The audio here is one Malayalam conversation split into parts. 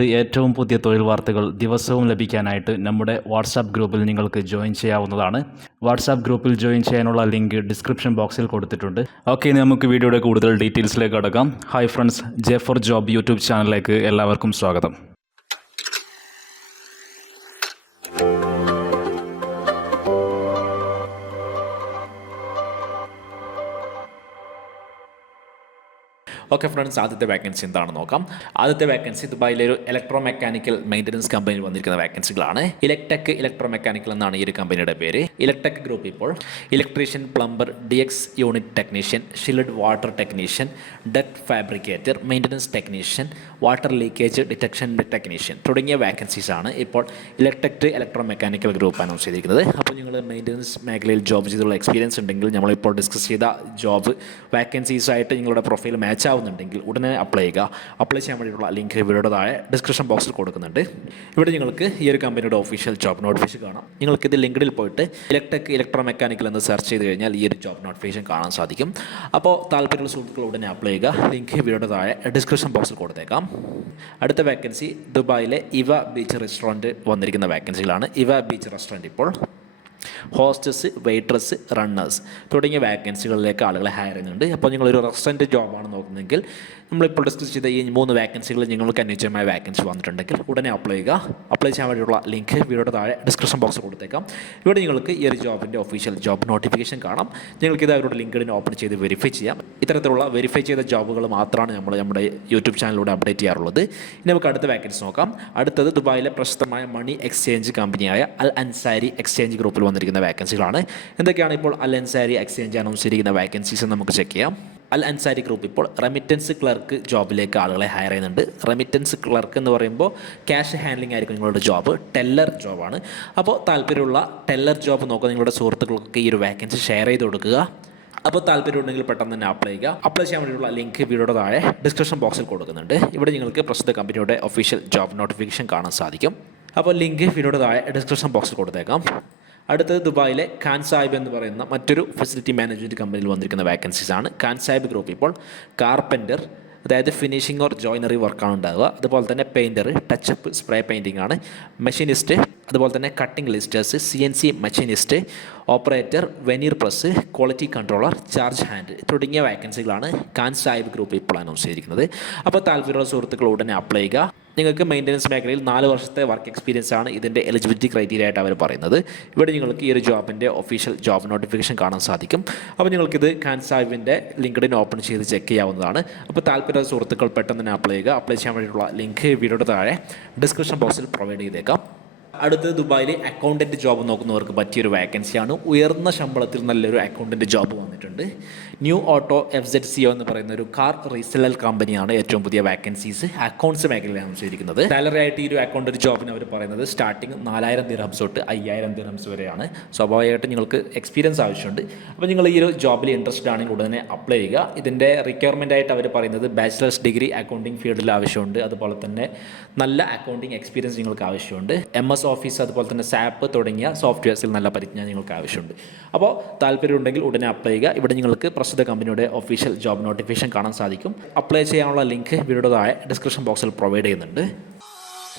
ഏറ്റവും പുതിയ തൊഴിൽ വാർത്തകൾ ദിവസവും ലഭിക്കാനായിട്ട് നമ്മുടെ വാട്സാപ്പ് ഗ്രൂപ്പിൽ നിങ്ങൾക്ക് ജോയിൻ ചെയ്യാവുന്നതാണ്. വാട്സാപ്പ് ഗ്രൂപ്പിൽ ജോയിൻ ചെയ്യാനുള്ള ലിങ്ക് ഡിസ്ക്രിപ്ഷൻ ബോക്സിൽ കൊടുത്തിട്ടുണ്ട്. ഓക്കെ, നമുക്ക് വീഡിയോയുടെ കൂടുതൽ ഡീറ്റെയിൽസിലേക്ക് കടക്കാം. Hi friends, J for job YouTube ചാനലിലേക്ക് എല്ലാവർക്കും സ്വാഗതം. ഓക്കെ ഫ്രണ്ട്സ്, ആദ്യത്തെ വേക്കൻസി എന്താണെന്ന് നോക്കാം. ആദ്യത്തെ വേക്കൻസി ദുബായിലെ ഒരു ഇലക്ട്രോ മെക്കാനിക്കൽ മെയിൻ്റനൻസ് കമ്പനിയിൽ വന്നിരിക്കുന്ന വേക്കൻസികളാണ്. ഇലക്ടെക് ഇലക്ട്രോ മെക്കാനിക്കൽ എന്നാണ് ഈ ഒരു കമ്പനിയുടെ പേര്. ഇലക്ടെക് ഗ്രൂപ്പ് ഇപ്പോൾ electrician, plumber, DX unit technician, chilled water technician, duct fabricator, maintenance technician, water leakage detection technician തുടങ്ങിയ വേക്കൻസീസാണ് ഇപ്പോൾ Electech electro mechanical group announce ചെയ്തിരിക്കുന്നത്. അപ്പോൾ നിങ്ങൾ മെയിൻ്റനൻസ് മേഖലയിൽ ജോബ് ചെയ്തുള്ള എക്സ്പീരിയൻസ് ഉണ്ടെങ്കിൽ നമ്മളിപ്പോൾ ഡിസ്കസ് ചെയ്ത ജോബ് വേക്കൻസീസായിട്ട് നിങ്ങളുടെ പ്രൊഫൈൽ മാച്ച് ആവുന്നുണ്ടെങ്കിൽ ഉടനെ അപ്ലൈ ചെയ്യുക. അപ്ലൈ ചെയ്യാൻ വേണ്ടിയിട്ടുള്ള ലിങ്ക് വീഡിയോയുടെ താഴെ ഡിസ്ക്രിപ്ഷൻ ബോക്സിൽ കൊടുക്കുന്നുണ്ട്. ഇവിടെ നിങ്ങൾക്ക് ഈ ഒരു കമ്പനിയുടെ ഒഫീഷ്യൽ ജോബ് നോട്ടിഫിക്കേഷൻ കാണാം. നിങ്ങൾക്ക് ഇത് ലിങ്ക്ഡിൽ പോയിട്ട് ഇലക്ടെക് ഇലക്ട്രോ മെക്കാനിക്കൽ എന്ന് സെർച്ച് ചെയ്ത് കഴിഞ്ഞാൽ ഈ ഒരു ജോബ് നോട്ടിഫിക്കേഷൻ കാണാൻ സാധിക്കും. അപ്പോൾ താല്പര്യമുള്ള സുഹൃത്തുക്കൾ ഉടനെ അപ്ലൈ ചെയ്യുക. ലിങ്ക് വീഡിയോയുടെ താഴെ ഡിസ്ക്രിപ്ഷൻ ബോക്സിൽ കൊടുത്തേക്കാം. അടുത്ത വേക്കൻസി ദുബായിലെ ഇവ ബീച്ച് റെസ്റ്റോറൻറ്റ് വന്നിരിക്കുന്ന വേക്കൻസികളാണ്. ഇവ ബീച്ച് റെസ്റ്റോറൻറ്റ് ഇപ്പോൾ ഹോസ്റ്റസ്, വെയിട്രസ്, റണ്ണേഴ്സ് തുടങ്ങിയ വേക്കൻസികളിലേക്ക് ആളുകളെ ഹയർ ചെയ്യുന്നുണ്ട്. അപ്പോൾ നിങ്ങളൊരു റെസ്റ്റോറൻറ്റ് ജോബാണ് നോക്കുന്നതെങ്കിൽ നമ്മളിപ്പോൾ ഡിസ്കസ് ചെയ്ത ഈ 3 വേക്കൻസികൾ നിങ്ങൾക്ക് അനുയോജ്യമായ വേക്കൻസി വന്നിട്ടുണ്ടെങ്കിൽ ഉടനെ അപ്ലൈ ചെയ്യുക. അപ്ലൈ ചെയ്യാൻ വേണ്ടിയുള്ള ലിങ്ക് വീഡിയോയുടെ താഴെ ഡിസ്ക്രിപ്ഷൻ ബോക്സിൽ കൊടുത്തേക്കാം. ഇവിടെ നിങ്ങൾക്ക് ഈ ഒരു ജോബിൻ്റെ ഒഫീഷ്യൽ ജോബ് നോട്ടിഫിക്കേഷൻ കാണാം. നിങ്ങൾക്കിത് അവരുടെ ലിങ്ക്ഡിൻ ഓപ്പൺ ചെയ്ത് വെരിഫൈ ചെയ്യാം. ഇത്തരത്തിലുള്ള വെരിഫൈ ചെയ്ത ജോബുകൾ മാത്രമാണ് നമ്മുടെ യൂട്യൂബ് ചാനലിലൂടെ അപ്ഡേറ്റ് ചെയ്യാറുള്ളത്. ഇനി നമുക്ക് അടുത്ത വേക്കൻസി നോക്കാം. അടുത്തത് ദുബായിലെ പ്രശസ്തമായ മണി എക്സ്ചേഞ്ച് കമ്പനിയായ അൽ അൻസാരി എക്സ്ചേഞ്ച് ഗ്രൂപ്പിൽ വന്നിരിക്കുന്ന വേക്കൻസികളാണ്. എന്തൊക്കെയാണ് ഇപ്പോൾ അൽ അൻസാരി എക്സ്ചേഞ്ച് അനൗൺസ് ചെയ്തിരിക്കുന്ന വേക്കൻസീസ് നമുക്ക് ചെക്ക് ചെയ്യാം. അൽ അൻസാരി ഗ്രൂപ്പ് ഇപ്പോൾ റെമിറ്റൻസ് ക്ലർക്ക് ജോബിലേക്ക് ആളുകളെ ഹയർ ചെയ്യുന്നുണ്ട്. റെമിറ്റൻസ് ക്ലർക്ക് എന്ന് പറയുമ്പോൾ ക്യാഷ് ഹാൻഡ്ലിംഗ് ആയിരിക്കും നിങ്ങളുടെ ജോബ്. ടെല്ലർ ജോബാണ്. അപ്പോൾ താല്പര്യമുള്ള ടെല്ലർ ജോബ് നോക്കുക. നിങ്ങളുടെ സുഹൃത്തുക്കൾക്ക് ഈ ഒരു വേക്കൻസി ഷെയർ ചെയ്ത് കൊടുക്കുക. അപ്പോൾ താല്പര്യമുണ്ടെങ്കിൽ പെട്ടെന്ന് തന്നെ അപ്ലൈ ചെയ്യുക. അപ്ലൈ ചെയ്യാൻ വേണ്ടിയുള്ള ലിങ്ക് വീഡിയോയുടെ താഴെ ഡിസ്ക്രിപ്ഷൻ ബോക്സിൽ കൊടുക്കുന്നുണ്ട്. ഇവിടെ നിങ്ങൾക്ക് പ്രസ്തുത കമ്പനിയുടെ ഒഫീഷ്യൽ ജോബ് നോട്ടിഫിക്കേഷൻ കാണാൻ സാധിക്കും. അപ്പോൾ ലിങ്ക് വീഡിയോയുടെ താഴെ ഡിസ്ക്രിപ്ഷൻ ബോക്സിൽ കൊടുത്തേക്കാം. അടുത്തത് ദുബായിലെ ഖാൻ സാഹിബ് എന്ന് പറയുന്ന മറ്റൊരു ഫെസിലിറ്റി മാനേജ്മെൻറ്റ് കമ്പനിയിൽ വന്നിരിക്കുന്ന വേക്കൻസീസാണ്. ഖാൻ സാഹിബ് ഗ്രൂപ്പ് ഇപ്പോൾ കാർപ്പൻറ്റർ, അതായത് ഫിനിഷിംഗ് ഓർ ജോയിനറി വർക്കാണ് ഉണ്ടാവുക. അതുപോലെ തന്നെ പെയിൻറ്റർ, ടച്ചപ്പ്, സ്പ്രേ പെയിൻറ്റിംഗ് ആണ്. മെഷീനിസ്റ്റ്, അതുപോലെ തന്നെ cutting ലിസ്റ്റേഴ്സ്, CNC machinist, operator, veneer press, quality controller, charge hand തുടങ്ങിയ വേക്കൻസികളാണ് ഖാൻ സാഹിബ് ഗ്രൂപ്പ് ഇപ്പോൾ അനൗൺസ് ചെയ്തിരിക്കുന്നത്. അപ്പോൾ താല്പര്യമുള്ള സുഹൃത്തുക്കൾ ഉടനെ അപ്ലൈ ചെയ്യുക. നിങ്ങൾക്ക് മെയിൻ്റനൻസ് മേഖലയിൽ 4 വർഷത്തെ വർക്ക് എക്സ്പീരിയൻസ് ആണ് ഇതിൻ്റെ എലിജിബിലിറ്റി ക്രൈറ്റീരിയ ആയിട്ട് അവർ പറയുന്നത്. ഇവിടെ നിങ്ങൾക്ക് ഈ ഒരു ജോബിൻ്റെ ഒഫീഷ്യൽ ജോബ് നോട്ടിഫിക്കേഷൻ കാണാൻ സാധിക്കും. അപ്പോൾ നിങ്ങൾക്കിത് ഖാൻ സാഹിബിൻ്റെ ലിങ്ക്ഡിൻ ഓപ്പൺ ചെയ്ത് ചെക്ക് ചെയ്യാവുന്നതാണ്. അപ്പോൾ താല്പര്യമുള്ള സുഹൃത്തുക്കൾ പെട്ടെന്ന് തന്നെ അപ്ലൈ ചെയ്യുക. അപ്ലൈ ചെയ്യാൻ വേണ്ടിയിട്ടുള്ള ലിങ്ക് വീഡിയോയുടെ താഴെ ഡിസ്ക്രിപ്ഷൻ ബോക്സിൽ പ്രൊവൈഡ് ചെയ്തേക്കാം. അടുത്തത് ദുബായിൽ അക്കൗണ്ടൻറ്റ് ജോബ് നോക്കുന്നവർക്ക് പറ്റിയൊരു വേക്കൻസിയാണ്. ഉയർന്ന ശമ്പളത്തിൽ നല്ലൊരു അക്കൗണ്ടൻറ്റ് ജോബ് വന്നിട്ടുണ്ട്. ന്യൂ ഓട്ടോ FZCO എന്ന് പറയുന്ന ഒരു കാർ റീസെല്ലർ കമ്പനിയാണ് ഏറ്റവും പുതിയ വേക്കൻസീസ് അക്കൗണ്ട്സ് മേഖലയിലാണ് ചെയ്തിരിക്കുന്നത്. സാലറി ആയിട്ട് ഈ ഒരു അക്കൗണ്ടൻറ്റ് ജോബിന് അവർ പറയുന്നത് സ്റ്റാർട്ടിങ് 4000 ദിർഹംസ് തൊട്ട് 5000 ദിർഹംസ് വരെയാണ്. സ്വാഭാവികമായിട്ട് നിങ്ങൾക്ക് എക്സ്പീരിയൻസ് ആവശ്യമുണ്ട്. അപ്പോൾ നിങ്ങൾ ഈ ഒരു ജോബിൽ ഇൻട്രസ്റ്റഡ് ആണെങ്കിൽ ഉടനെ അപ്ലൈ ചെയ്യുക. ഇതിൻ്റെ റിക്വയർമെൻ്റ് ആയിട്ട് അവർ പറയുന്നത് ബാച്ചിലേഴ്സ് ഡിഗ്രി അക്കൗണ്ടിങ് ഫീൽഡിൽ ആവശ്യമുണ്ട്. അതുപോലെ തന്നെ നല്ല അക്കൗണ്ടിങ് എക്സ്പീരിയൻസ് നിങ്ങൾക്ക് ആവശ്യമുണ്ട്. MS ഓഫീസ്, അതുപോലെ തന്നെ SAP തുടങ്ങിയ സോഫ്റ്റ്വെയർസിൽ നല്ല പരിജ്ഞാനം നിങ്ങൾക്ക് ആവശ്യമുണ്ട്. അപ്പോൾ താല്പര്യമുണ്ടെങ്കിൽ ഉടനെ അപ്ലൈ ചെയ്യുക. ഇവിടെ നിങ്ങൾക്ക് പ്രസ്തുത കമ്പനിയുടെ ഒഫീഷ്യൽ ജോബ് നോട്ടിഫിക്കേഷൻ കാണാൻ സാധിക്കും. അപ്ലൈ ചെയ്യാനുള്ള ലിങ്ക് വീഡിയോയുടെ താഴെ ഡിസ്ക്രിപ്ഷൻ ബോക്സിൽ പ്രൊവൈഡ് ചെയ്യുന്നുണ്ട്.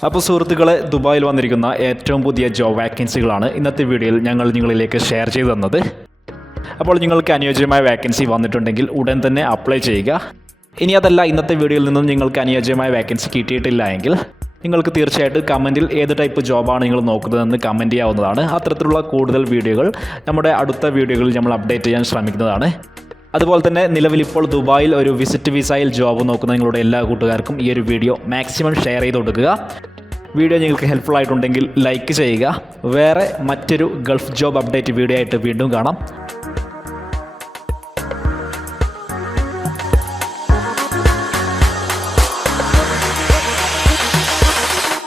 അപ്പോൾ സുഹൃത്തുക്കളെ, ദുബായിൽ വന്നിരിക്കുന്ന ഏറ്റവും പുതിയ ജോബ് വാക്കൻസികളാണ് ഇന്നത്തെ വീഡിയോയിൽ ഞങ്ങൾ നിങ്ങളിലേക്ക് ഷെയർ ചെയ്തു തന്നത്. അപ്പോൾ നിങ്ങൾക്ക് അനുയോജ്യമായ വേക്കൻസി വന്നിട്ടുണ്ടെങ്കിൽ ഉടൻ തന്നെ അപ്ലൈ ചെയ്യുക. ഇനി അതല്ല, ഇന്നത്തെ വീഡിയോയിൽ നിന്നും നിങ്ങൾക്ക് അനുയോജ്യമായ വേക്കൻസി കിട്ടിയിട്ടില്ല എങ്കിൽ നിങ്ങൾക്ക് തീർച്ചയായിട്ടും കമൻറ്റിൽ ഏത് ടൈപ്പ് ജോബാണ് നിങ്ങൾ നോക്കുന്നതെന്ന് കമൻറ്റ് ചെയ്യാവുന്നതാണ്. അത്തരത്തിലുള്ള കൂടുതൽ വീഡിയോകൾ നമ്മുടെ അടുത്ത വീഡിയോകളിൽ നമ്മൾ അപ്ഡേറ്റ് ചെയ്യാൻ ശ്രമിക്കുന്നതാണ്. അതുപോലെ തന്നെ നിലവിൽ ഇപ്പോൾ ദുബായിൽ ഒരു വിസിറ്റ് വിസയിൽ ജോബ് നോക്കുന്ന നിങ്ങളുടെ എല്ലാ കൂട്ടുകാർക്കും ഈ ഒരു വീഡിയോ മാക്സിമം ഷെയർ ചെയ്ത് കൊടുക്കുക. വീഡിയോ നിങ്ങൾക്ക് ഹെൽപ്ഫുൾ ആയിട്ടുണ്ടെങ്കിൽ ലൈക്ക് ചെയ്യുക. വേറെ മറ്റൊരു ഗൾഫ് ജോബ് അപ്ഡേറ്റ് വീഡിയോ ആയിട്ട് വീണ്ടും കാണാം.